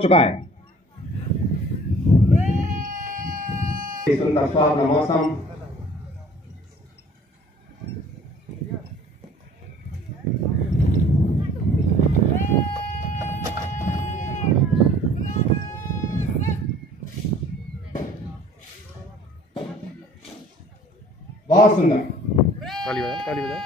चुका है। सुंदर सुहावना मौसम, बहुत सुंदर। ताली बजाओ, ताली बजाओ।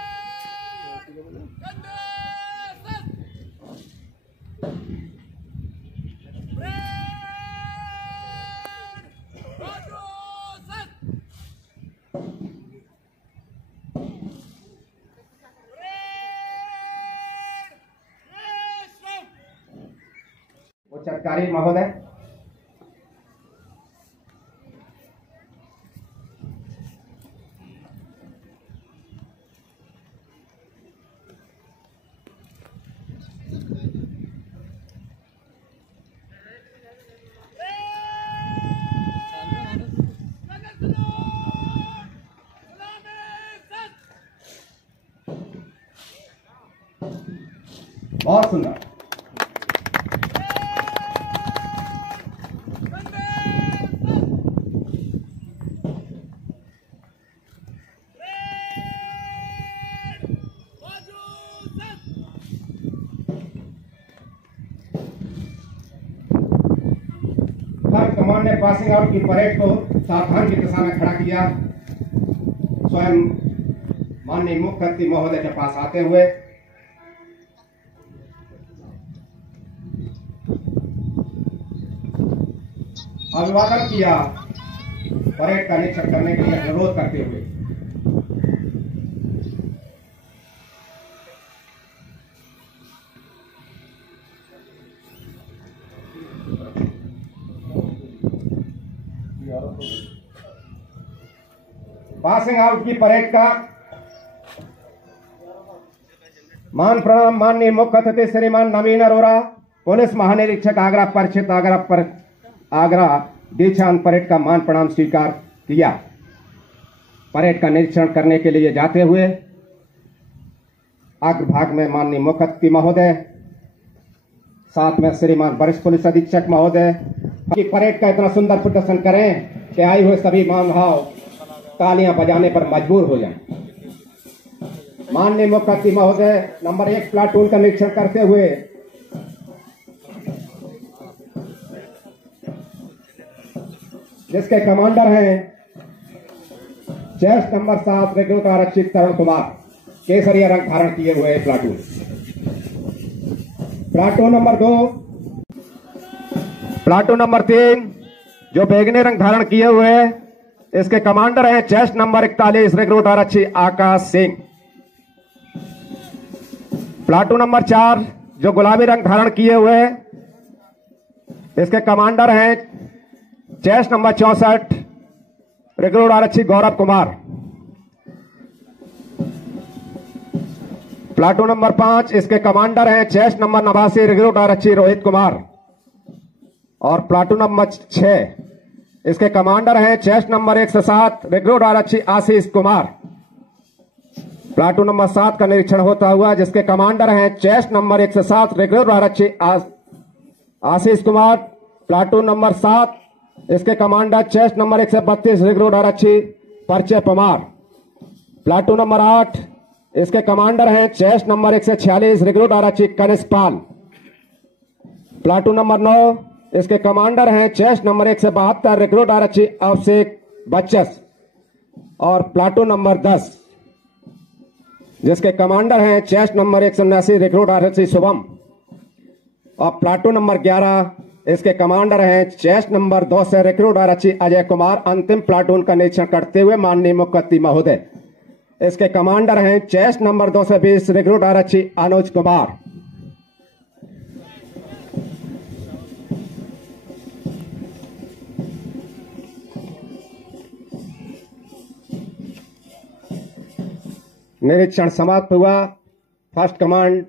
उच्चाधिकारी महोदय, बहुत सुंदर। कमान ने पासिंग आउट की परेड को सावधान की दिशा में खड़ा किया। स्वयं माननीय मुख्य अतिथि महोदय के पास आते हुए अभिवादन किया, परेड का निरीक्षण करने के लिए अनुरोध करते हुए पासिंग आउट की परेड का मान प्रणाम माननीय मुख्य अतिथि श्रीमान नवीन अरोरा, पुलिस महानिरीक्षक आगरा परिक्षेत्र आगरा दीक्षांत परेड का मान प्रणाम स्वीकार किया। परेड का निरीक्षण करने के लिए जाते हुए अग्रभाग में माननीय मुख्य अतिथि महोदय, साथ में श्रीमान वरिष्ठ पुलिस अधीक्षक महोदय की परेड का इतना सुंदर प्रदर्शन करें कि आए हुए सभी महानुभाव तालियां बजाने पर मजबूर हो जाएं। माननीय मुख्य अतिथि महोदय नंबर 1 प्लाटून का निरीक्षण करते हुए जिसके कमांडर हैं चेस्ट नंबर 7 रिक्रूट आरक्षित तरुण कुमार, केसरिया रंग धारण किए हुए platoon. Platoon number 2, platoon number 3 जो बैगनी रंग धारण किए हुए हैं, इसके कमांडर हैं चेस्ट नंबर 41 रिक्रूट आरक्षी आकाश सिंह। प्लाटून नंबर 4 जो गुलाबी रंग धारण किए हुए हैं, इसके कमांडर हैं चेस्ट नंबर 64 रिक्रूट आरक्षी गौरव कुमार। प्लाटून नंबर 5 इसके कमांडर हैं चेस्ट नंबर 89 रिक्रूट आरक्षी रोहित कुमार। और प्लाटून नंबर 6 इसके कमांडर हैं चेस्ट नंबर 107 रिक्रूट आरक्षी आशीष कुमार। प्लाटून नंबर 7 का निरीक्षण होता हुआ जिसके कमांडर हैं चेस्ट नंबर 107 रिक्रूट आरक्षी आशीष कुमार। प्लाटून नंबर 7 इसके कमांडर चेस्ट नंबर 132 रिक्रूट आरक्षी परिचय पमार। प्लाटून नंबर 8 इसके कमांडर हैं चेस्ट नंबर 146 रिक्रूट आरक्षी कनिष्क पाल। प्लाटून नंबर 9 इसके कमांडर हैं चेस्ट नंबर 172 रिक्रूट आरक्षी अभिषेक बच्चस। और प्लाटून नंबर 10 जिसके कमांडर हैं चेस्ट नंबर 179 रिक्रूट आरक्षी शुभम। और प्लाटून नंबर 11 इसके कमांडर हैं चेस्ट नंबर 2 से रिक्रूट आरक्षी अजय कुमार। अंतिम प्लाटून का निरीक्षण करते हुए माननीय मुख्य अतिथि महोदय, इसके कमांडर हैं चेस्ट नंबर 220 रिक्रूट आरक्षी अनुज कुमार। निरीक्षण समाप्त हुआ। फर्स्ट कमांड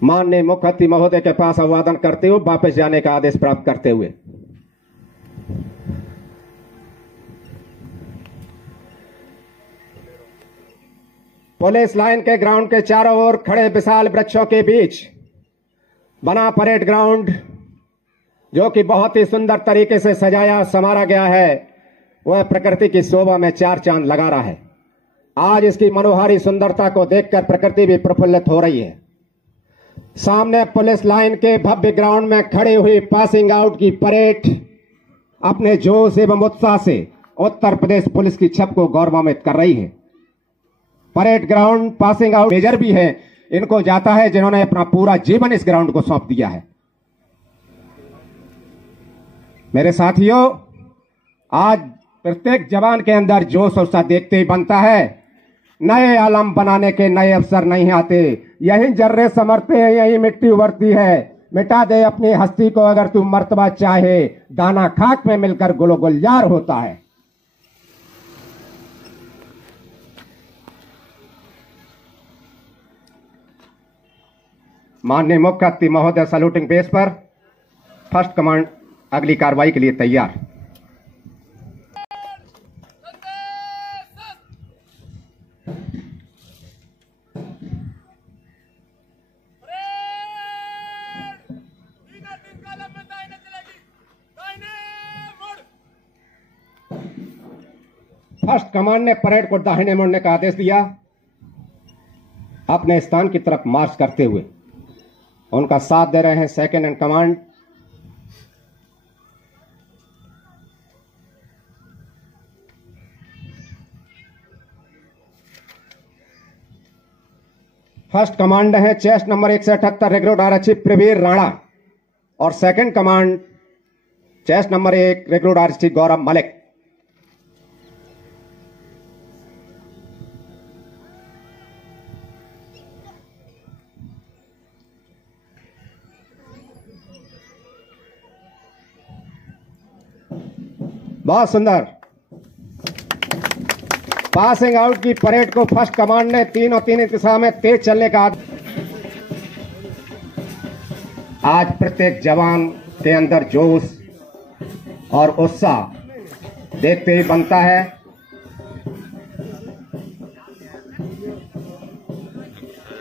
माननीय मुख्य अतिथि महोदय के पास अभिवादन करते हुए वापस जाने का आदेश प्राप्त करते हुए पुलिस लाइन के ग्राउंड के चारों ओर खड़े विशाल वृक्षों के बीच बना परेड ग्राउंड जो कि बहुत ही सुंदर तरीके से सजाया संवारा गया है, वह प्रकृति की शोभा में चार चांद लगा रहा है। आज इसकी मनोहारी सुंदरता को देखकर प्रकृति भी प्रफुल्लित हो रही है। सामने पुलिस लाइन के भव्य ग्राउंड में खड़ी हुई पासिंग आउट की परेड अपने जोश एवं उत्साह से उत्तर प्रदेश पुलिस की छप को गौरवान्वित कर रही है। Parade ground passing out major भी है, इनको जाता है जिन्होंने अपना पूरा जीवन इस ग्राउंड को सौंप दिया है। मेरे साथियों, आज प्रत्येक जवान के अंदर जोश उत्साह देखते ही बनता है। नए आलम बनाने के नए अवसर नहीं आते, यही जर्रे समरते हैं, यही मिट्टी उभरती है। मिटा दे अपनी हस्ती को अगर तू मर्तबा चाहे, दाना खाक में मिलकर गुलो गुलजार होता है। माननीय मुख्य अतिथि महोदय सैल्यूटिंग बेस पर फर्स्ट कमांड अगली कार्रवाई के लिए तैयार। फर्स्ट कमांड ने परेड को दाहिने मुड़ने का आदेश दिया। अपने स्थान की तरफ मार्च करते हुए उनका साथ दे रहे हैं second in command. First command है चेस्ट नंबर 178 रिक्रूट आरक्षी प्रवीर राणा और second command chest number 1 recruit आरक्षी गौरव मलिक। बहुत सुंदर पासिंग आउट की परेड को फर्स्ट कमांड ने 3 और 3 दिशा में तेज चलने का आज प्रत्येक जवान के अंदर जोश और उत्साह देखते ही बनता है।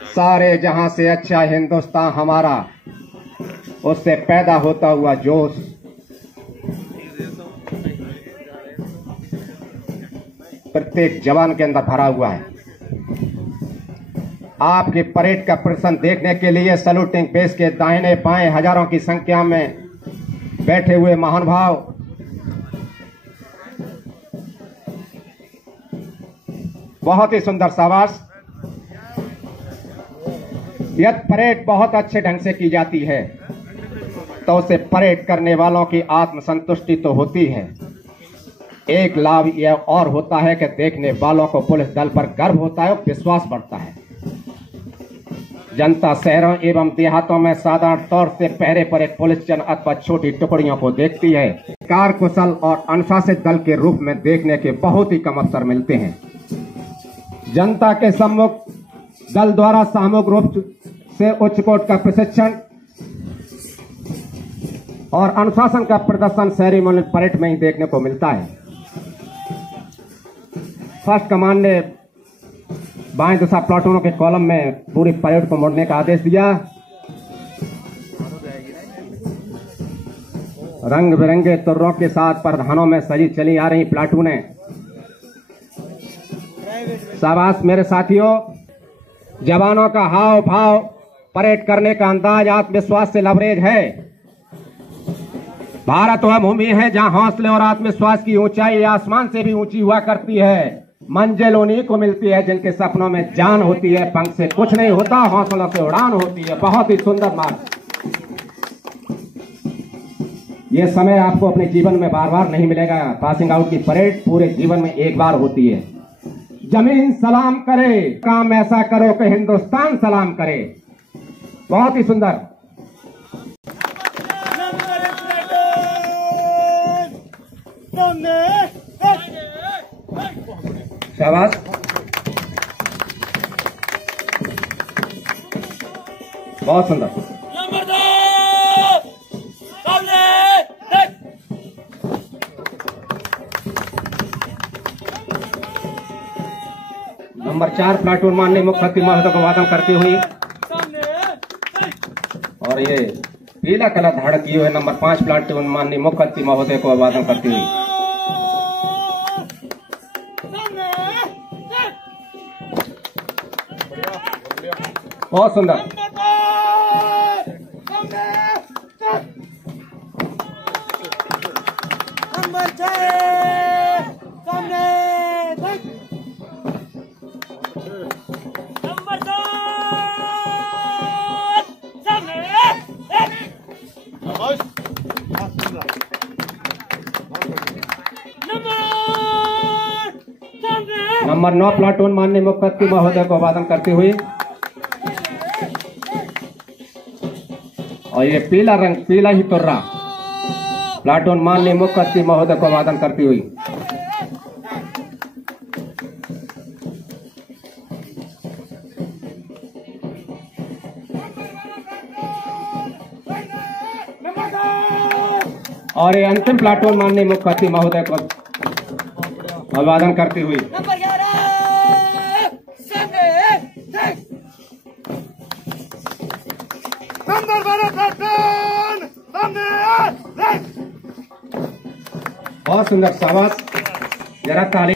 सारे जहां से अच्छा हिंदुस्तान हमारा, उससे पैदा होता हुआ जोश प्रत्येक जवान के अंदर भरा हुआ है। आपके परेड का प्रदर्शन देखने के लिए सैल्यूटिंग बेस के दाहिने बाएं हजारों की संख्या में बैठे हुए महानुभाव, बहुत ही सुंदर शाबाश। यदि परेड बहुत अच्छे ढंग से की जाती है तो उसे परेड करने वालों की आत्मसंतुष्टि तो होती है, एक लाभ यह और होता है कि देखने वालों को पुलिस दल पर गर्व होता है और विश्वास बढ़ता है। जनता शहरों एवं देहातों में साधारण तौर से पहरे पर एक पुलिस जन अथवा छोटी टुकड़ियों को देखती है, कार्यकुशल और अनुशासित दल के रूप में देखने के बहुत ही कम अवसर मिलते हैं। जनता के सम्मुख दल द्वारा सामूहिक रूप से उच्च कोट का प्रशिक्षण और अनुशासन का प्रदर्शन सेरेमोनियल परेड में ही देखने को मिलता है। फर्स्ट कमांड ने बाएं दिशा प्लाटूनों के कॉलम में पूरी परेड को मोड़ने का आदेश दिया। रंग बिरंगे तुर्रों के साथ प्रधानों में सजी चली आ रही प्लाटूनें। शाबाश मेरे साथियों, जवानों का हाव भाव, परेड करने का अंदाज आत्मविश्वास से लबरेज है। भारत वह भूमि है जहां हौसले और आत्मविश्वास की ऊंचाई आसमान से भी ऊंची हुआ करती है। मंजिल उन्हीं को मिलती है जिनके सपनों में जान होती है, पंख से कुछ नहीं होता, हौसलों से उड़ान होती है। बहुत ही सुंदर मार्ग। यह समय आपको अपने जीवन में बार बार नहीं मिलेगा। पासिंग आउट की परेड पूरे जीवन में एक बार होती है। जमीन सलाम करे, काम ऐसा करो कि हिंदुस्तान सलाम करे। बहुत ही सुंदर। शाबाश। बहुत सुंदर। नंबर 4 प्लाटून माननीय मुख्य अतिथि महोदय को वादन करती हुई और ये पीला कलर धारण किए हुए नंबर 5 प्लाटून माननीय मुख्य अतिथि महोदय को अभिवादन करती हुई। बहुत सुंदर। नंबर 9 प्लाटून माननीय मुख्य अतिथि महोदय को अभिवादन करती हुई। और ये पीला रंग, पीला ही तुर्रा प्लाटून माननीय मुख्य अतिथि महोदय को अभिवादन करती हुई। और ये अंतिम प्लाटून माननीय मुख्य अतिथि महोदय को अभिवादन करती हुई। बहुत सुंदर, शाबाश, जरा ताली।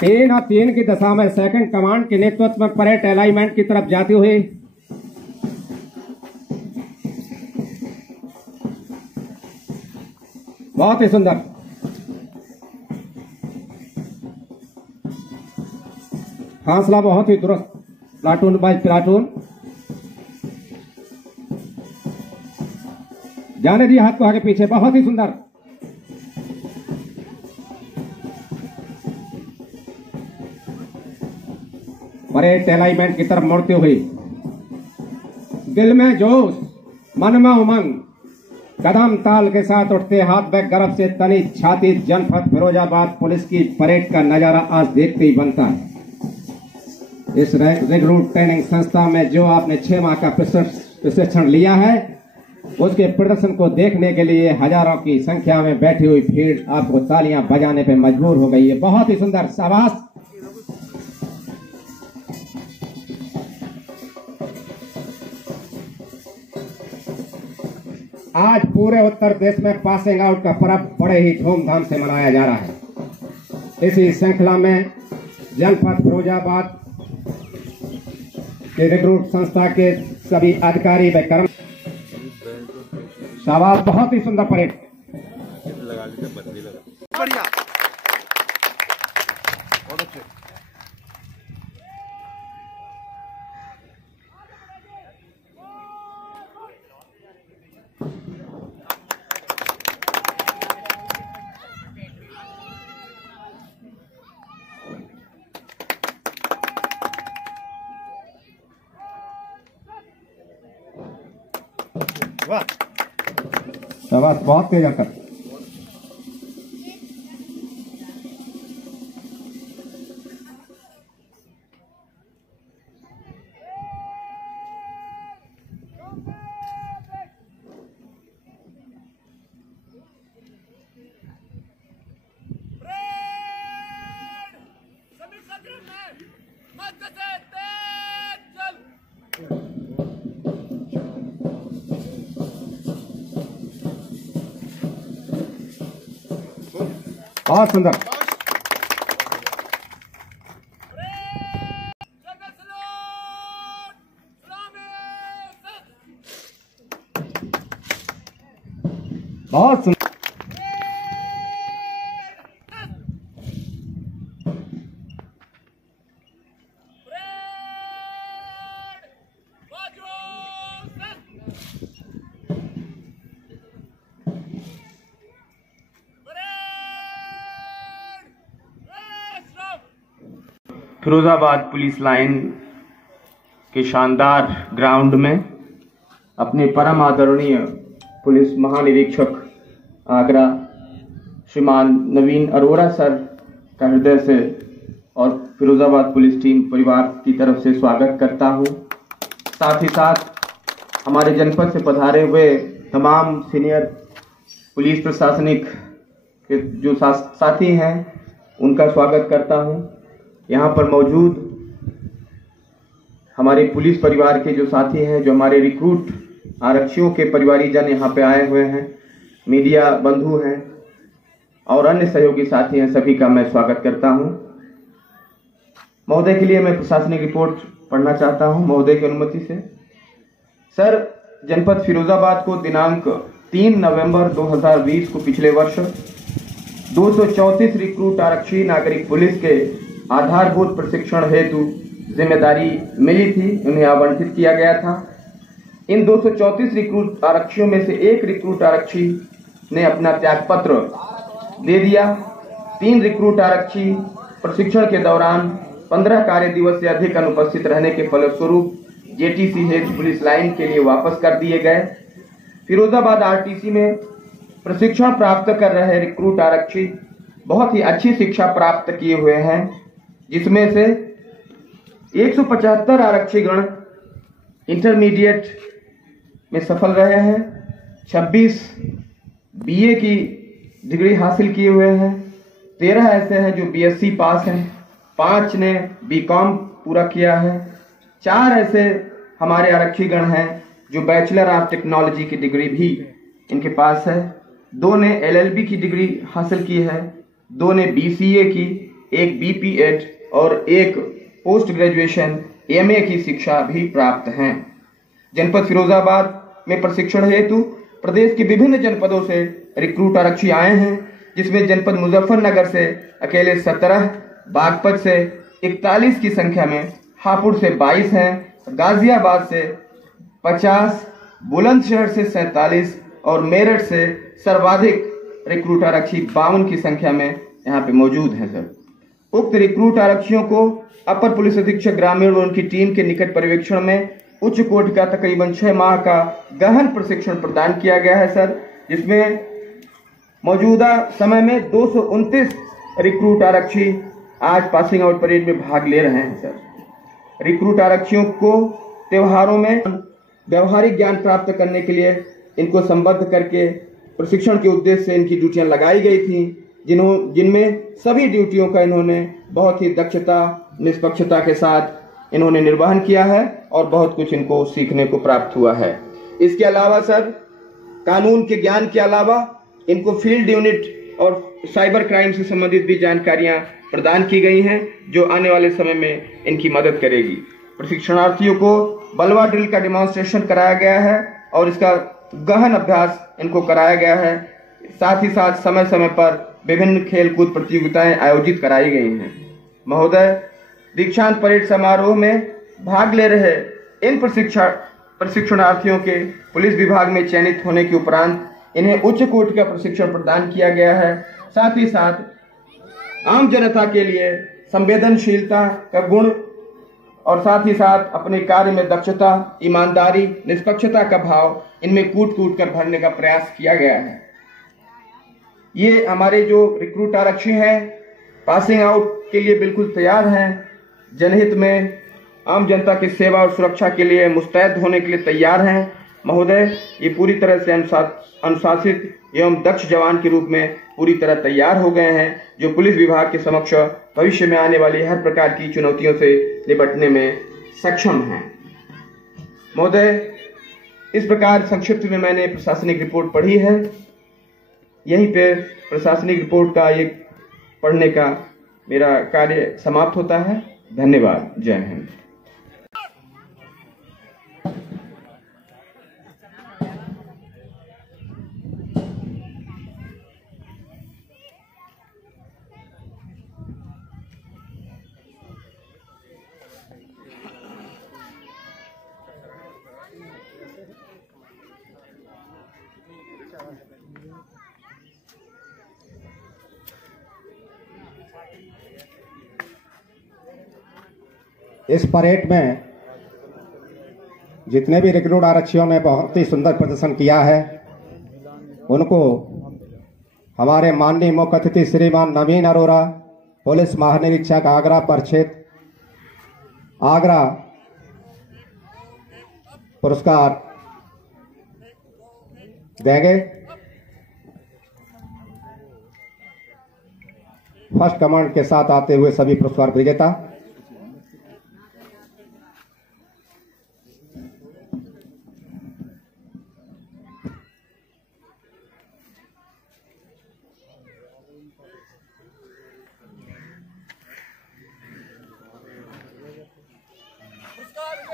3 और 3 की दशा में सेकंड कमांड के नेतृत्व में परेड अलाइनमेंट की तरफ जाती हुई बहुत ही सुंदर। फासला बहुत ही दुरुस्त, प्लाटून बाय प्लाटून। जाने दिया हाथ को आगे पीछे, बहुत ही सुंदर। परेड अलाइनमेंट की तरफ मुड़ती हुई, दिल में जोश, मन में उमंग, कदम ताल के साथ उठते हाथ में गर्व से तनी छाती जनपद फिरोजाबाद पुलिस की परेड का नजारा आज देखते ही बनता है। इस रिक्रूट ट्रेनिंग संस्था में जो आपने 6 माह का प्रशिक्षण लिया है, उसके प्रदर्शन को देखने के लिए हजारों की संख्या में बैठी हुई भीड़ आपको तालियां बजाने पे मजबूर हो गई है। बहुत ही सुंदर, शाबाश। आज पूरे उत्तर देश में पासिंग आउट का पर्व बड़े ही धूमधाम से मनाया जा रहा है। इसी श्रृंखला में जनपद फिरोजाबाद के रिक्रूट संस्था के सभी अधिकारी व कर्म, शाबाश, बहुत ही सुंदर परेड। बढ़िया, बहुत अच्छे। वाह, शाबाश, बहुत तेज हरकत। बहुत सुंदर। बहुत सुंदर। फिरोजाबाद पुलिस लाइन के शानदार ग्राउंड में अपने परम आदरणीय पुलिस महानिरीक्षक आगरा श्रीमान नवीन अरोड़ा सर का हृदय से और फिरोजाबाद पुलिस टीम परिवार की तरफ से स्वागत करता हूं। साथ ही साथ हमारे जनपद से पधारे हुए तमाम सीनियर पुलिस प्रशासनिक के जो साथी हैं उनका स्वागत करता हूं। यहाँ पर मौजूद हमारे पुलिस परिवार के जो साथी हैं, जो हमारे रिक्रूट आरक्षियों के परिवारीजन यहाँ पे आए हुए हैं, मीडिया बंधु हैं और अन्य सहयोगी साथी हैं, सभी का मैं स्वागत करता हूँ। महोदय के लिए मैं प्रशासनिक रिपोर्ट पढ़ना चाहता हूँ महोदय की अनुमति से। सर, जनपद फिरोजाबाद को दिनांक 3 नवंबर 2020 को पिछले वर्ष 234 रिक्रूट आरक्षी नागरिक पुलिस के आधारभूत प्रशिक्षण हेतु जिम्मेदारी मिली थी, उन्हें आवंटित किया गया था। इन 234 रिक्रूट आरक्षियों में से एक रिक्रूट आरक्षी ने अपना त्यागपत्र दे दिया। 3 रिक्रूट आरक्षी प्रशिक्षण के दौरान 15 कार्य दिवस से अधिक अनुपस्थित रहने के फलस्वरूप जेटीसी हेतु पुलिस लाइन के लिए वापस कर दिए गए। फिरोजाबाद आरटीसी में प्रशिक्षण प्राप्त कर रहे रिक्रूट आरक्षी बहुत ही अच्छी शिक्षा प्राप्त किए हुए हैं, जिसमें से 175 आरक्षीगण इंटरमीडिएट में सफल रहे हैं, 26 बीए की डिग्री हासिल किए हुए हैं, 13 ऐसे हैं जो बीएससी पास हैं, 5 ने बीकॉम पूरा किया है, 4 ऐसे हमारे आरक्षीगण हैं जो बैचलर ऑफ टेक्नोलॉजी की डिग्री भी इनके पास है, 2 ने एलएलबी की डिग्री हासिल की है, 2 ने बीसीए की, एक बीपीएड और एक पोस्ट ग्रेजुएशन एमए की शिक्षा भी प्राप्त हैं। जनपद फिरोजाबाद में प्रशिक्षण हेतु प्रदेश के विभिन्न जनपदों से रिक्रूट आरक्षी आए हैं, जिसमें जनपद मुजफ्फरनगर से अकेले 17, बागपत से 41 की संख्या में, हापुड़ से 22 हैं, गाजियाबाद से 50, बुलंदशहर से 47 और मेरठ से सर्वाधिक रिक्रूट आरक्षी 52 की संख्या में यहाँ पे मौजूद हैं। सर, उक्त रिक्रूट आरक्षियों को अपर पुलिस अधीक्षक ग्रामीण और उनकी टीम के निकट पर्यवेक्षण में उच्च कोटि का तकरीबन 6 माह का गहन प्रशिक्षण प्रदान किया गया है। सर, जिसमें मौजूदा समय में 229 रिक्रूट आरक्षी आज पासिंग आउट परेड में भाग ले रहे हैं। सर, रिक्रूट आरक्षियों को त्योहारों में व्यवहारिक ज्ञान प्राप्त करने के लिए इनको संबद्ध करके प्रशिक्षण के उद्देश्य से इनकी ड्यूटियां लगाई गई थी, जिनमें सभी ड्यूटियों का इन्होंने बहुत ही दक्षता, निष्पक्षता के साथ इन्होंने निर्वहन किया है और बहुत कुछ इनको सीखने को प्राप्त हुआ है। इसके अलावा सर, कानून के ज्ञान के अलावा इनको फील्ड यूनिट और साइबर क्राइम से संबंधित भी जानकारियां प्रदान की गई हैं, जो आने वाले समय में इनकी मदद करेगी। प्रशिक्षणार्थियों को बलवा ड्रिल का डिमॉन्स्ट्रेशन कराया गया है और इसका गहन अभ्यास इनको कराया गया है। साथ ही साथ समय समय पर विभिन्न खेलकूद प्रतियोगिताएं आयोजित कराई गई हैं। महोदय, दीक्षांत परेड समारोह में भाग ले रहे इन प्रशिक्षणार्थियों के पुलिस विभाग में चयनित होने के उपरांत इन्हें उच्च कोटि का प्रशिक्षण प्रदान किया गया है। साथ ही साथ आम जनता के लिए संवेदनशीलता का गुण और साथ ही साथ अपने कार्य में दक्षता, ईमानदारी, निष्पक्षता का भाव इनमें कूट कूट कर भरने का प्रयास किया गया है। ये हमारे जो रिक्रूट आरक्षी हैं पासिंग आउट के लिए बिल्कुल तैयार हैं, जनहित में आम जनता की सेवा और सुरक्षा के लिए मुस्तैद होने के लिए तैयार हैं। महोदय, ये पूरी तरह से अनुशासित एवं दक्ष जवान के रूप में पूरी तरह तैयार हो गए हैं, जो पुलिस विभाग के समक्ष भविष्य में आने वाली हर प्रकार की चुनौतियों से निपटने में सक्षम हैं। महोदय, इस प्रकार संक्षिप्त में मैंने प्रशासनिक रिपोर्ट पढ़ी है। यहीं पे प्रशासनिक रिपोर्ट का एक पढ़ने का मेरा कार्य समाप्त होता है। धन्यवाद। जय हिंद। इस परेड में जितने भी रिक्रूट आरक्षियों ने बहुत ही सुंदर प्रदर्शन किया है, उनको हमारे माननीय मुख्य अतिथि श्रीमान नवीन अरोरा, पुलिस महानिरीक्षक आगरा परिक्षेत्र, आगरा, पुरस्कार देंगे। फर्स्ट कमांड के साथ आते हुए सभी पुरस्कार विजेता।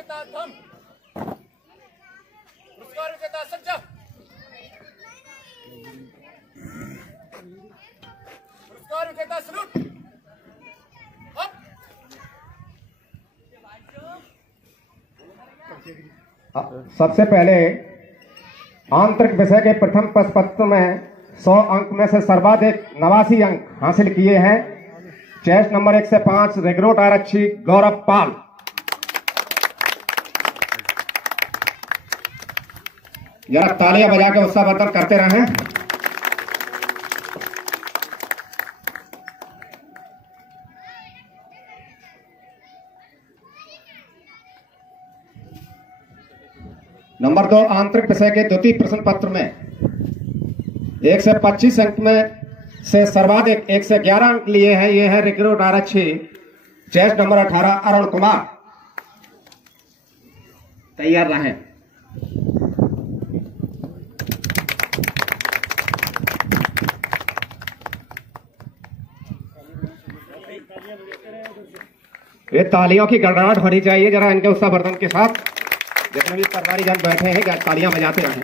विजेता थम, पुरस्कार विजेता सज्जा, पुरस्कार विजेता सलूट। सबसे पहले आंतरिक विषय के प्रथम प्रश्न में 100 अंक में से सर्वाधिक 89 अंक हासिल किए हैं चेस्ट नंबर 1 से 5 रिक्रूट आरक्षी गौरव पाल। जरा तालियां बजा के उत्साहवर्धन करते रहें। नंबर 2 आंतरिक विषय के द्वितीय प्रश्न पत्र में 1 से 25 अंक में से सर्वाधिक 1 से 11 अंक लिए हैं। ये है रिक्रूट आरक्षी चेस्ट नंबर 18 अरुण कुमार। तैयार रहें। ये तालियों की गड़गड़ाहट होनी चाहिए जरा इनके उत्साहवर्धन के साथ। जितने भी सरकारी जन बैठे हैं तालियां बजाते रहें।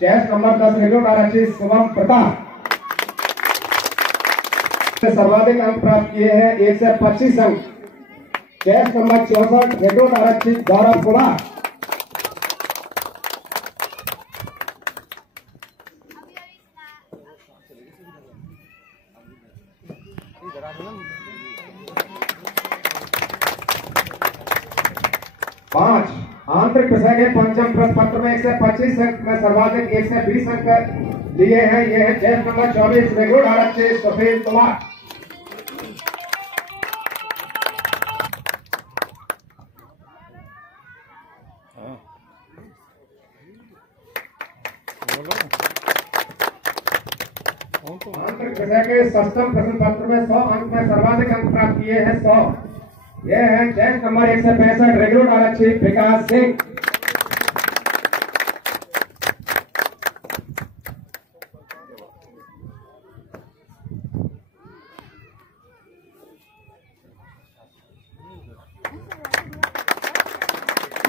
चेस्ट नंबर 10 रिक्रूट आरक्षी शुभम प्रताप सर्वाधिक अंक प्राप्त किए हैं 1 से 25 अंक। चेस्ट नंबर 64 रिक्रूट आरक्षी गौरव कुमार। पांच आंतरिक विषय के पंचम प्रश्न पत्र में 1 से 25 अंक में सर्वाधिक 1 से 20 अंक लिए हैं। ये है चेस्ट नंबर 24 रिक्रूट आरक्षी सुशील कुमार। आंतरिक विषय के सप्तम प्रश्न पत्र में 100 अंक में सर्वाधिक अंक प्राप्त किए हैं 100। यह है चेस्ट नंबर 1 से 65 रिक्रूट आरक्षी विकास सिंह।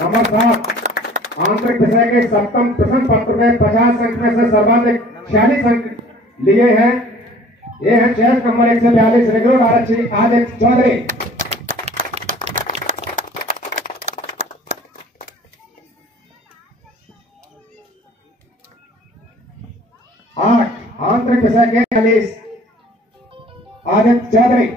नंबर 7 आंतरिक विषय के सप्तम प्रश्न पत्र में 50 अंक में से सर्वाधिक 46 अंक लिए हैं। यह है चेस्ट नंबर 1 से 42 रिक्रूट आरक्षी आदित्य चौधरी। 8 आंतरिक विषय के 40 आदित्य चौधरी।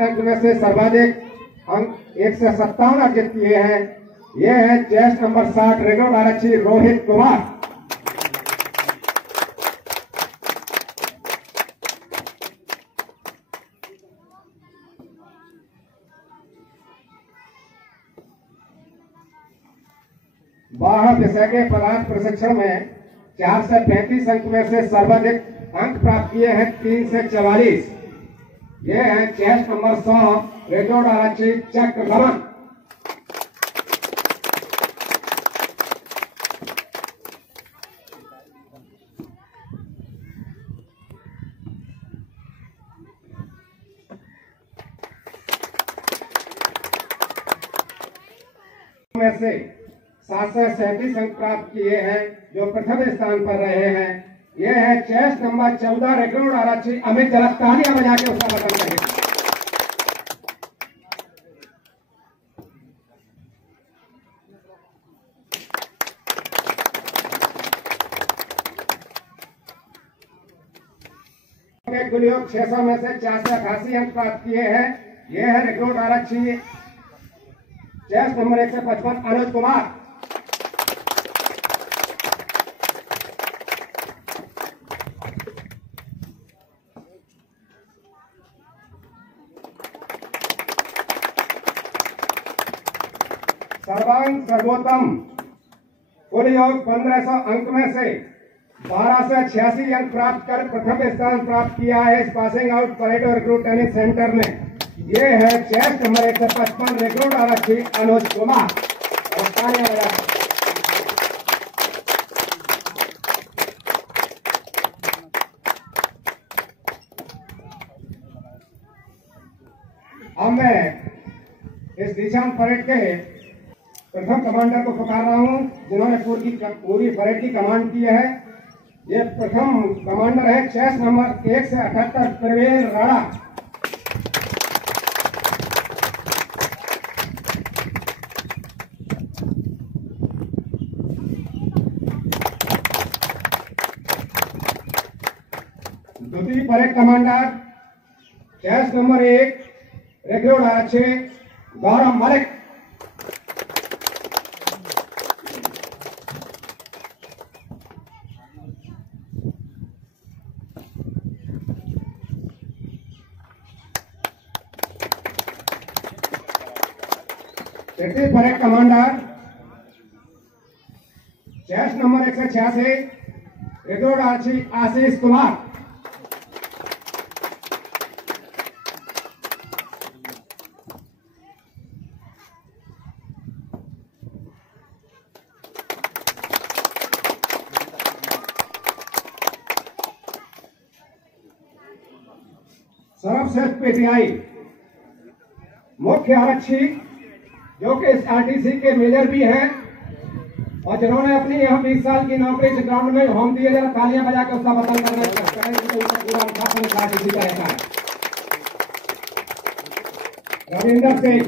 अंक में से सर्वाधिक अंक 1 से 57 अर्जित किए हैं। यह है चेस्ट नंबर 60 रिक्रूट आरक्षी रोहित कुमार। बाह्य विषय के पदार्थ प्रशिक्षण में 4 से 35 अंक में से सर्वाधिक अंक प्राप्त किए हैं 3 से 44। ये है चेस्ट नंबर 100 रिक्रूट आरक्षी चक्र धवन। में से 737 अंक प्राप्त किए हैं जो प्रथम स्थान पर रहे हैं। यह है चेस्ट नंबर 14 रिक्रूट आरक्षी अमित जरा तालियां बजा के उसका बटन करें। कुल योग 600 में से 488 अंक प्राप्त किए हैं। यह है रिक्रूट आरक्षी चेस्ट नंबर 155 अनुज कुमार। सर्वांग सर्वोत्तम कुल योग 1500 अंक में से 1286 अंक प्राप्त कर प्रथम स्थान प्राप्त किया है इस पासिंग आउट परेड और रिक्रूट टेनिस सेंटर में। ये है चेस्ट नंबर 155 रिक्रूट आरक्षी अनुज कुमार। और तालियां बजाएं। अब मैं इस दीक्षांत परेड के प्रथम कमांडर को पुकार रहा हूं जिन्होंने पूरी परेड की कमांड की है। ये प्रथम कमांडर है चेस्ट नंबर 1 से 78 प्रवीण राणा। द्वितीय parade commander chest number 1 recruit आरक्षी गौरव मलिक। तृतीय parade commander chest number 186 recruit आरक्षी आशीष कुमार। सर्वश्रेष्ठ पीटीआई मुख्य आरक्षी जो कि इस आरटीसी के मेजर भी हैं और जिन्होंने अपनी यहां 20 साल की नौकरी इस ग्राउंड में होम दिए। जरा तालियां बजा के उसका पता करना पूरा अनुशासन इस आरटीसी का रहता है। रविंदर सिंह,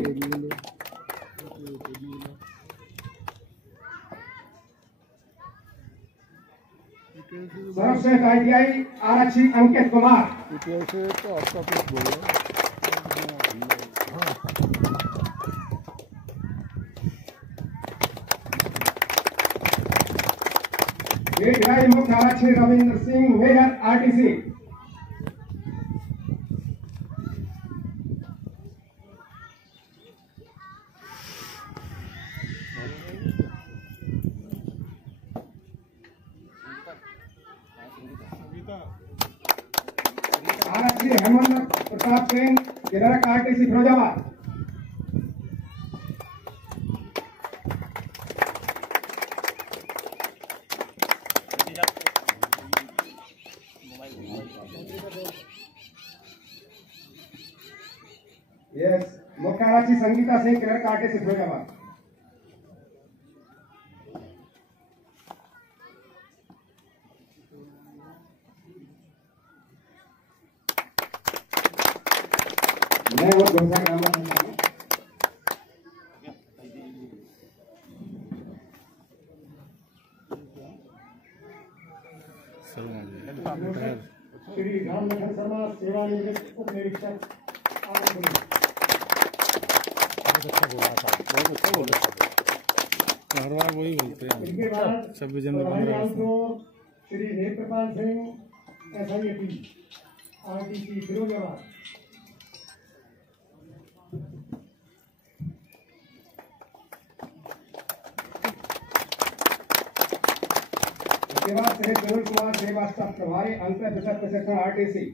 सर्वश्रेष्ठ आईटीआई आरक्षी अंकित कुमार। भिलाई मुख्य आरक्षी रविंद्र सिंह मेजर आरटीसी। आरक्षी हेमंत प्रताप सिंह किरक आरटीसी फिरोजाबाद। यस मुख्य आरक्षी संगीता सिंह किरक आरटीसी फिरोजाबाद। मैं वो घोषणा करना चाहता हूँ। श्री रामलखन शर्मा सेवानिवृत्त उप निरीक्षक हर बार वही बोलते हैं। इनके बाद 26 जनवरी श्री नेत्रपाल सिंह SIAP आरटीसी फिरोजाबाद। इसके बाद श्री सुनील कुमार श्रीवास्तव प्रभारी अंतर विषय प्रशिक्षण आरटीसी।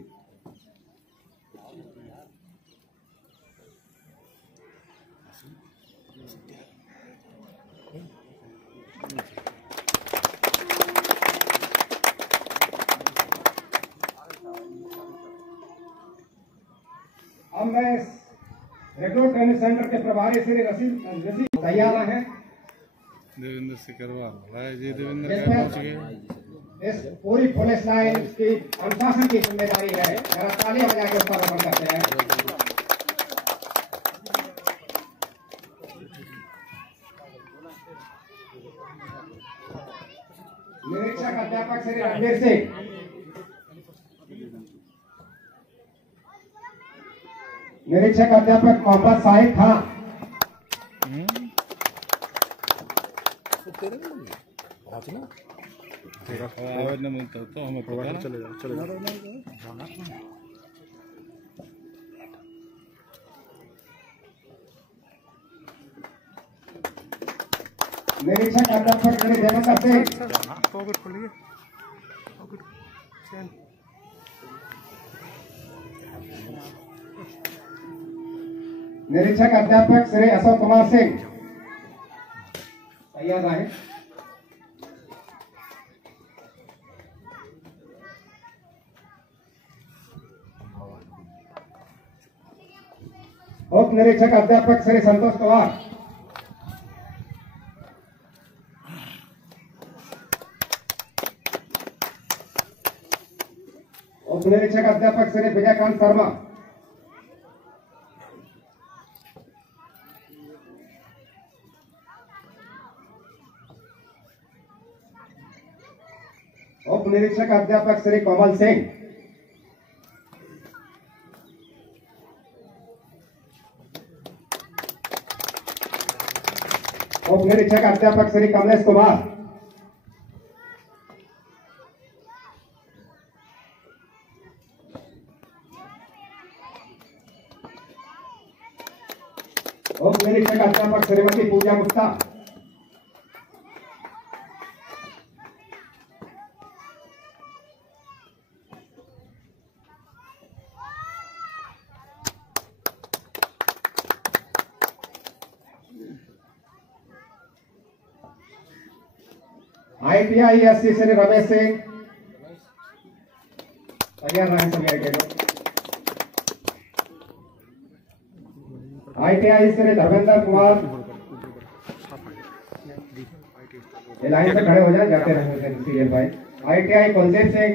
अब मैं रिक्रूट ट्रेनिंग सेंटर के प्रभारी श्री रसी तैयार हैं। देवेंद्र से करवा जी। देवेंद्र पहुंच गए। इस पूरी पुलिस लाइन की अनुशासन की जिम्मेदारी है। जरा तालियां बजा के उसका रमन करते हैं। निरीक्षक अध्यापक श्री रणवीर सिंह, निरीक्षक अध्यापक मोहम्मद साहिब खान, आवाज नहीं मिलता तो हमें पता चलेगा। निरीक्षक अध्यापक श्री देवेंद्र सिंह, निरीक्षक अध्यापक श्री अशोक कुमार सिंह तैयार रहे। उप निरीक्षक अध्यापक श्री संतोष कुमार, उप निरीक्षक अध्यापक श्री विजयकांत शर्मा, उप निरीक्षक अध्यापक श्री कोमल सिंह, उप निरीक्षक अध्यापक श्री कमलेश कुमार, उप निरीक्षक अध्यापक श्रीमती पूजा गुप्ता, ITI SC श्री रमेश सिंह तैयार रहे सभी ITI श्री धर्मेंद्र कुमार, ये लाइन से खड़े हो जाए, जाते रहेंगे सीरियल भाई। ITI कुलदीप सिंह,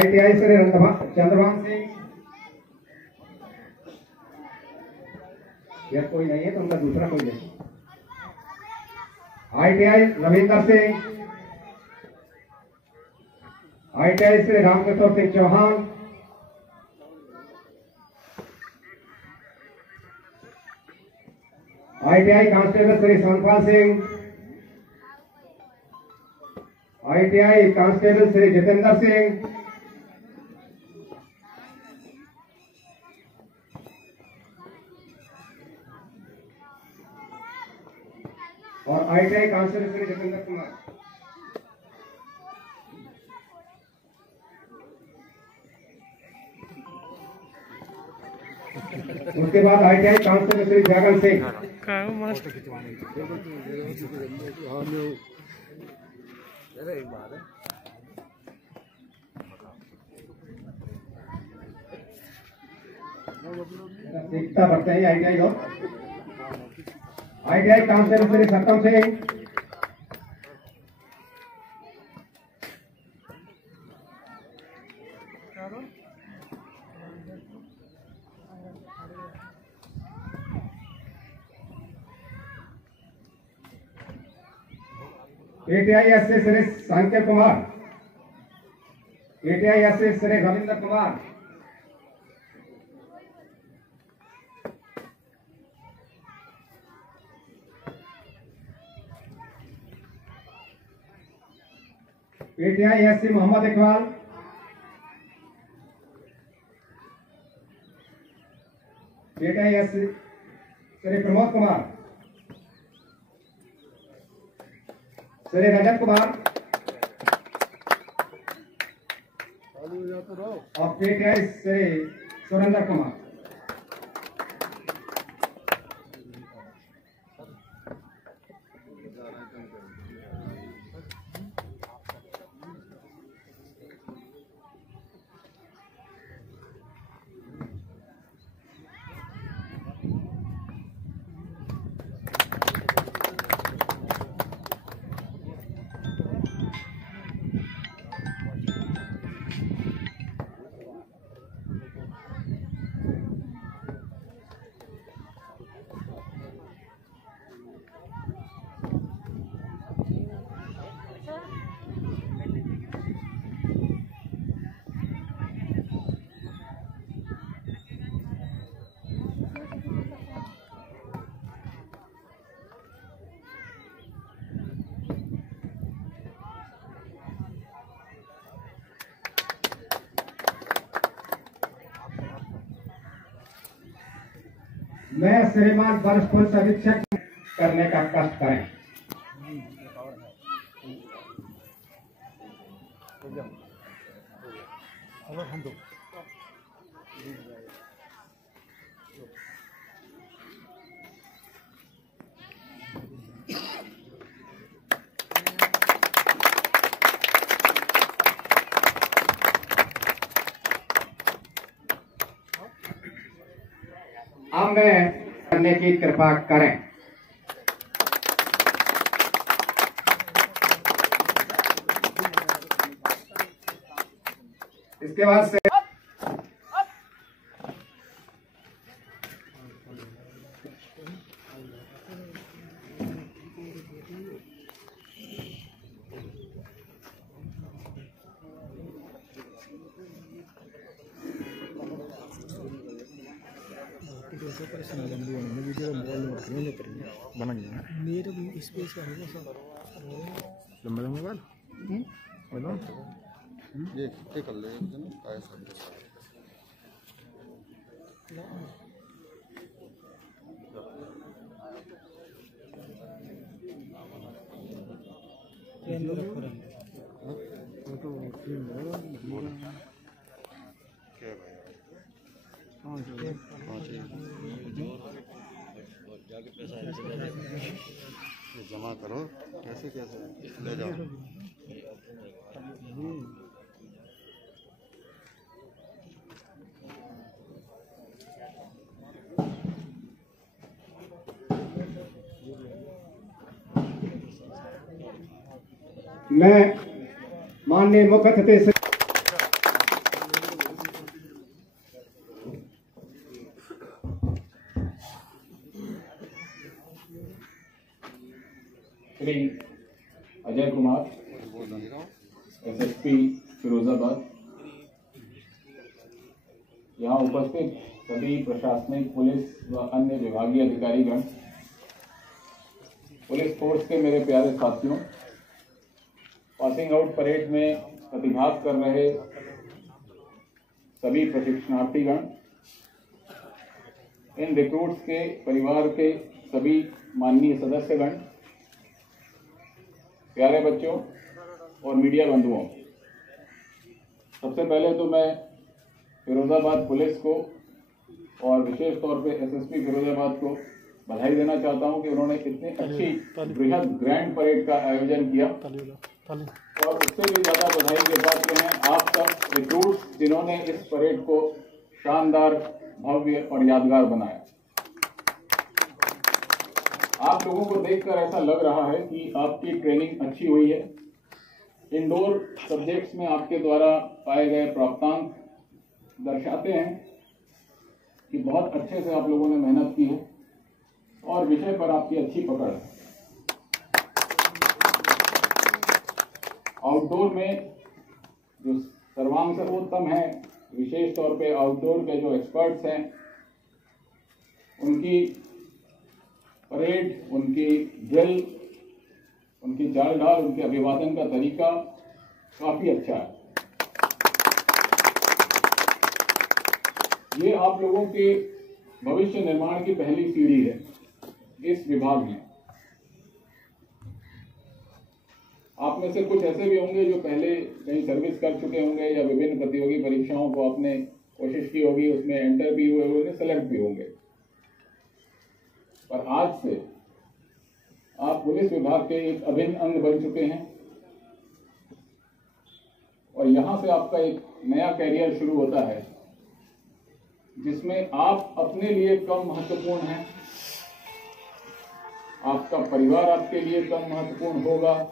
ITI श्री चंद्रभान सिंह, यह कोई नहीं है तो उनका दूसरा कोई नहीं। ITI Ravinder Singh, ITI Shri Ramkishore Singh Chauhan, ITI constable Shri Sonpal Singh, ITI constable Shri Jitendra Singh, और ITI कांस्टेबल श्री जितेंद्र कुमार। उसके बाद ITI कांस्टेबल श्री जागल सिंह, सीखता बढ़ते हैं ITI लोग। ITI constable Shri Satyam Singh, ATI SC Shri संकेत Kumar, ATI SC Shri Ravindra Kumar, ATI SC Mohammad Iqbal, ATI SC Shri Pramod Kumar, Shri Rajat Kumar और PTI श्री सुरेंद्र कुमार। मैं श्रीमान वरिष्ठ पुलिस अधीक्षक करने का कष्ट करें। आगे करने की कृपा करें। इसके बाद से मेरे भी स्पेस का होगा सर लंबा मोबाइल बोलो ये कर ले काय सब ट्रेन में रखो रहे तो ट्रेन में क्या भाई हां ये जमा करो कैसे कैसे ले जाओ मैं माननीय मुख्य अतिथि से श्री अजय कुमार एसएसपी फिरोजाबाद, यहाँ उपस्थित सभी प्रशासनिक, पुलिस व अन्य विभागीय अधिकारीगण, पुलिस फोर्स के मेरे प्यारे साथियों, पासिंग आउट परेड में प्रतिभाग कर रहे सभी प्रशिक्षणार्थीगण, इन रिक्रूट्स के परिवार के सभी माननीय सदस्यगण, प्यारे बच्चों और मीडिया बंधुओं, सबसे पहले तो मैं फिरोजाबाद पुलिस को और विशेष तौर पे एसएसपी फिरोजाबाद को बधाई देना चाहता हूं कि उन्होंने इतनी अच्छी बृहद ग्रैंड परेड का आयोजन किया। और उससे भी ज्यादा बधाई के पात्र हैं आप सब रिक्रूट्स, जिन्होंने इस परेड को शानदार, भव्य और यादगार बनाया। आप लोगों को देखकर ऐसा लग रहा है कि आपकी ट्रेनिंग अच्छी हुई है। इंडोर सब्जेक्ट्स में आपके द्वारा पाए गए प्राप्तांक दर्शाते हैं कि बहुत अच्छे से आप लोगों ने मेहनत की है और विषय पर आपकी अच्छी पकड़ है। आउटडोर में जो सर्वांग सर्वोत्तम है, विशेष तौर पे आउटडोर के जो एक्सपर्ट्स हैं, उनकी परेड, उनकी ड्रिल, उनकी चाल ढाल, उनके अभिवादन का तरीका काफी अच्छा है। ये आप लोगों के भविष्य निर्माण की पहली सीढ़ी है इस विभाग में। आप में से कुछ ऐसे भी होंगे जो पहले कहीं सर्विस कर चुके होंगे या विभिन्न प्रतियोगी परीक्षाओं को आपने कोशिश की होगी, उसमें एंटर भी हुए होंगे, सेलेक्ट भी होंगे। पर आज से आप पुलिस विभाग के एक अभिन्न अंग बन चुके हैं और यहां से आपका एक नया कैरियर शुरू होता है, जिसमें आप अपने लिए कम महत्वपूर्ण हैं, आपका परिवार आपके लिए कम महत्वपूर्ण होगा,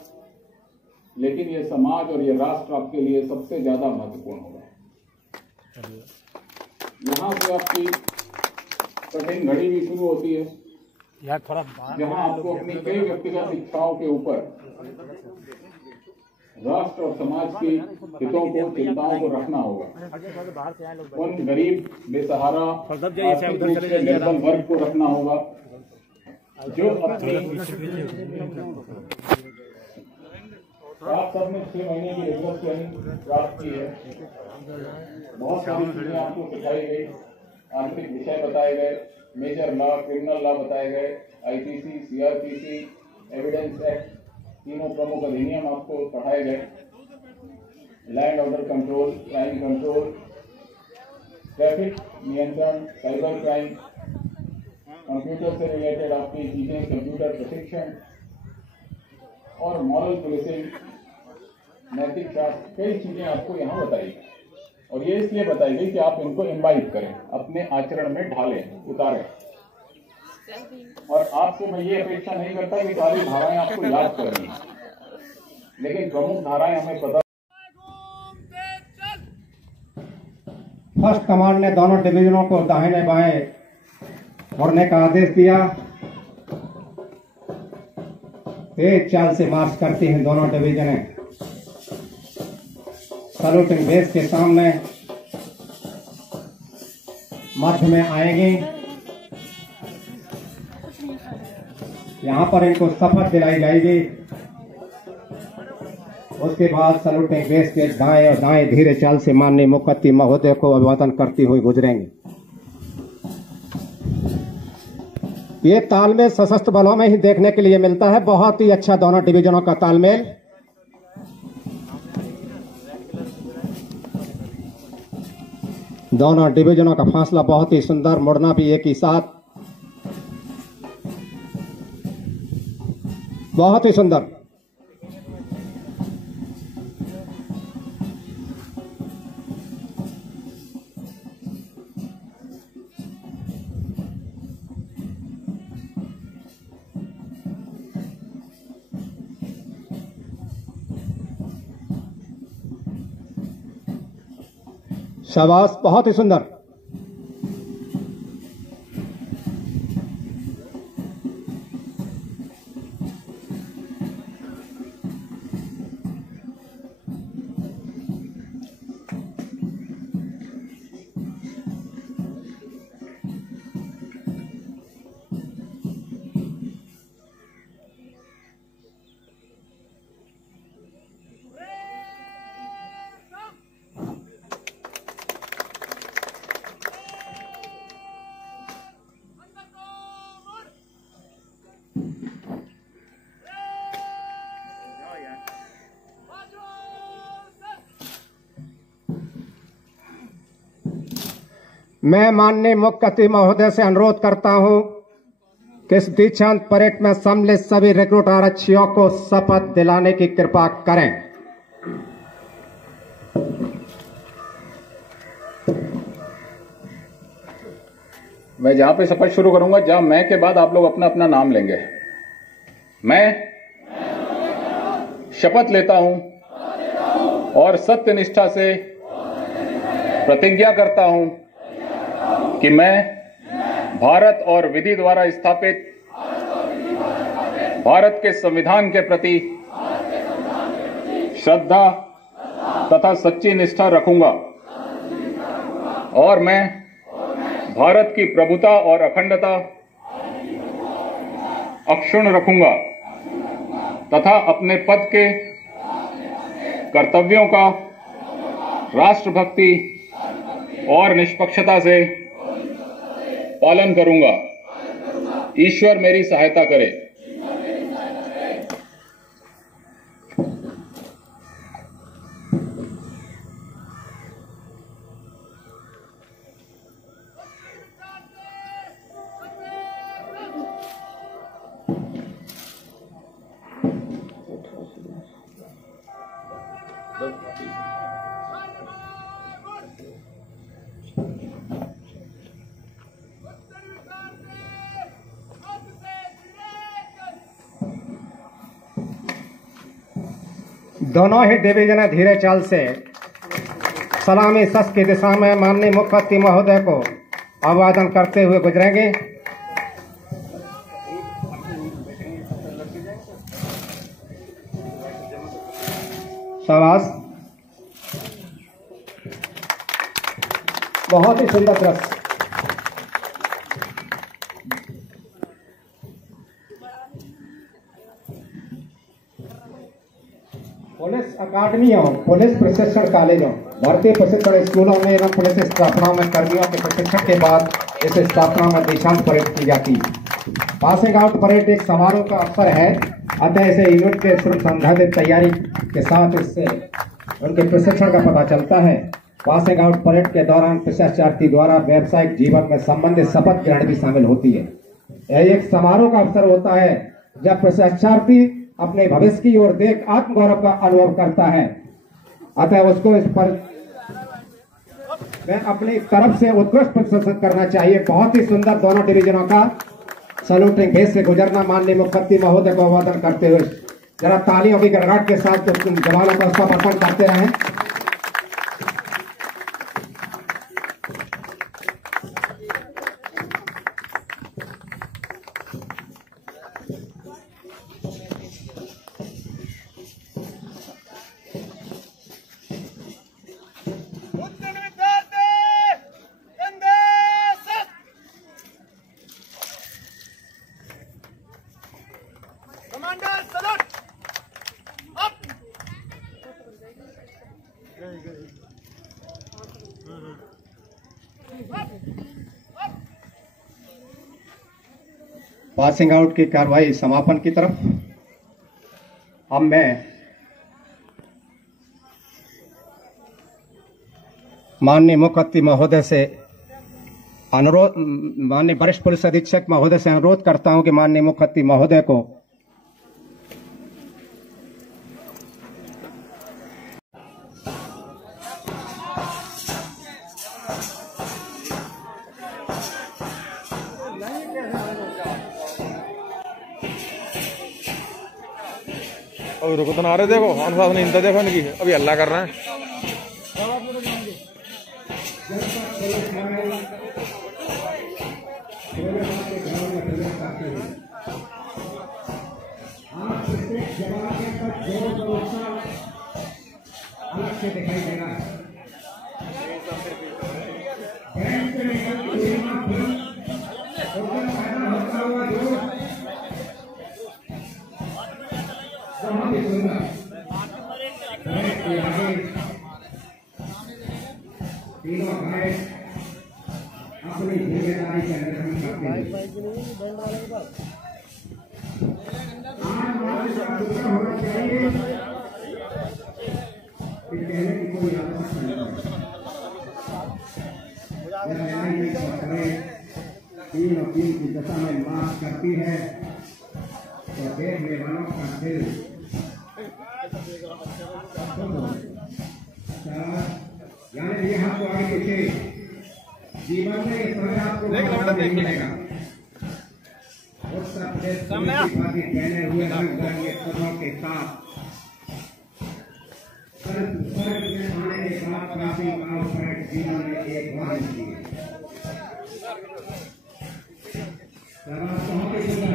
लेकिन ये समाज और ये राष्ट्र आपके लिए सबसे ज्यादा महत्वपूर्ण होगा। यहां से आपकी कठिन घड़ी भी शुरू होती है, जहां आपको अपनी कई व्यक्तिगत इच्छाओं के ऊपर राष्ट्र और समाज की हितों को, चिंताओं को रखना होगा। उन गरीब, बेसहारा, आर्थिक रूप से निर्बल वर्ग को रखना होगा जो अपनी आप सब ने 6 महीने की रिजर्व ट्रेनिंग प्राप्त की है। बहुत सारी चीजें आपको सिखाई गई, आंतरिक विषय बताए गए, मेजर लॉ, क्रिमिनल लॉ बताए गए, आईपीसी, सीआरपीसी, एविडेंस एक्ट, तीनों प्रमुख अधिनियम आपको पढ़ाए गए। Land order control, crime control, traffic नियंत्रण, साइबर क्राइम, कंप्यूटर से रिलेटेड आपकी चीजें, कंप्यूटर प्रशिक्षण और मॉरल पुलिसिंग, नैतिक शास्त्र, कई चीजें आपको यहाँ बताई गई। और ये इसलिए बताई गई कि आप इनको इम्बाइब करें, अपने आचरण में ढालें, उतारें। और आपसे मैं ये अपेक्षा नहीं करता कि सारी धाराएं आपको याद करनी है, लेकिन प्रमुख धाराएं हमें पता। फर्स्ट कमांड ने दोनों डिवीजनों को दाहिने बाएं मुड़ने का आदेश दिया। तेज चाल से मार्च करती हैं दोनों डिवीजनें। सैल्यूटिंग बेस के सामने मध्य में आएंगी। यहां पर इनको शपथ दिलाई जाएगी। उसके बाद सैल्यूटिंग बेस के दाएं और दाएं धीरे चाल से माननीय मुख्यमंत्री महोदय को अभिवादन करती हुई गुजरेंगे। ये तालमेल सशस्त्र बलों में ही देखने के लिए मिलता है। बहुत ही अच्छा दोनों डिवीजनों का तालमेल। दोनों डिवीजनों का फासला बहुत ही सुंदर, मुड़ना भी एक ही साथ, बहुत ही सुंदर। शाबाश, बहुत ही सुंदर। मैं माननीय मुख्यमंत्री महोदय से अनुरोध करता हूं कि इस दीक्षांत परेड में सम्मिलित सभी रिक्रूट आरक्षियों को शपथ दिलाने की कृपा करें। मैं जहां पे शपथ शुरू करूंगा, जहां मैं के बाद आप लोग अपना अपना नाम लेंगे। मैं शपथ लेता हूं और सत्यनिष्ठा से प्रतिज्ञा करता हूं कि मैं भारत और विधि द्वारा स्थापित भारत के संविधान के प्रति श्रद्धा तथा सच्ची निष्ठा रखूंगा और मैं भारत की प्रभुता और अखंडता अक्षुण्ण रखूंगा तथा अपने पद के कर्तव्यों का राष्ट्रभक्ति और निष्पक्षता से पालन करूंगा। ईश्वर मेरी सहायता करे। दोनों ही डिवीजन धीरे चाल से सलामी शस्त्र की दिशा में माननीय मुख्यमंत्री महोदय को अभिवादन करते हुए गुजरेंगे। शाबाश, बहुत ही सुंदर दृश्य। पुलिस अकादमियों, पुलिस प्रशिक्षण कॉलेजों, भारतीय प्रशिक्षण स्कूलों में एवं पुलिस स्थापनाओं में कर्मियों के प्रशिक्षण के बाद इस स्थापना में दीक्षांत परेड की जाती है। पासिंग आउट परेड एक समारोह का अवसर है, अतः इसे यूनिट के संधारित तैयारी के साथ इससे उनके प्रशिक्षण का पता चलता है। पासिंग आउट परेड के दौरान प्रशिक्षणार्थी द्वारा व्यावसायिक जीवन में संबंधित शपथ ग्रहण भी शामिल होती है। यह एक समारोह का अवसर होता है जब प्रशिक्षणार्थी अपने भविष्य की ओर देख आत्मगौरव का अनुभव करता है, अतः उसको इस पर मैं अपनी तरफ से उत्कृष्ट प्रशंसा करना चाहिए। बहुत ही सुंदर दोनों डिवीजनों का सैल्यूटिंग भेस से गुजरना। माननीय मुख्यमंत्री महोदय को अभिवादन करते हुए जरा तालियों की गड़गड़ाहट के साथ जवानों का समर्पण करते रहें। Commander salute up. Passing out की कार्रवाई समापन की तरफ। अब मैं माननीय मुख्यमंत्री महोदय से अनुरोध, माननीय वरिष्ठ पुलिस अधीक्षक महोदय से अनुरोध करता हूं कि माननीय मुख्यमंत्री महोदय को अभी रुको तो ना रहे, देखो अनुशासन इनका देखो इनकी अभी हल्ला कर रहे हैं। अलग से दिखाई दे रहा है। तीनों भाई अपनी जिम्मेदारी का निर्वहन करते हैं। होना चाहिए कि कहने की कोई आवश्यकता नहीं। तीन और तीन की दशा में मार्च करती है तो देखने वालों का दिल यानी यहाँ तो आगे पीछे जीवन में इस तरह आपको नहीं मिलेगा। उत्तर प्रदेश पहने हुए रंग बिरंगे पदों के साथ स्वर्ग में आने के बाद काफी परेड जीवन में एक बार की बहुत ही सुंदर।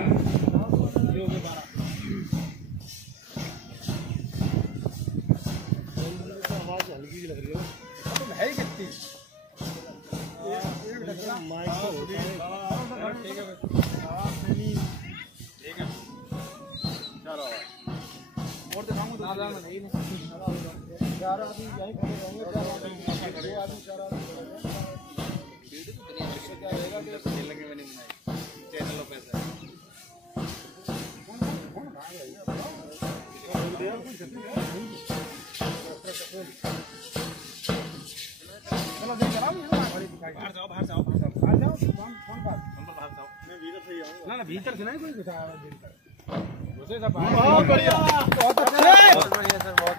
भीतर से नहीं कोई बहुत बढ़िया, बहुत अच्छे।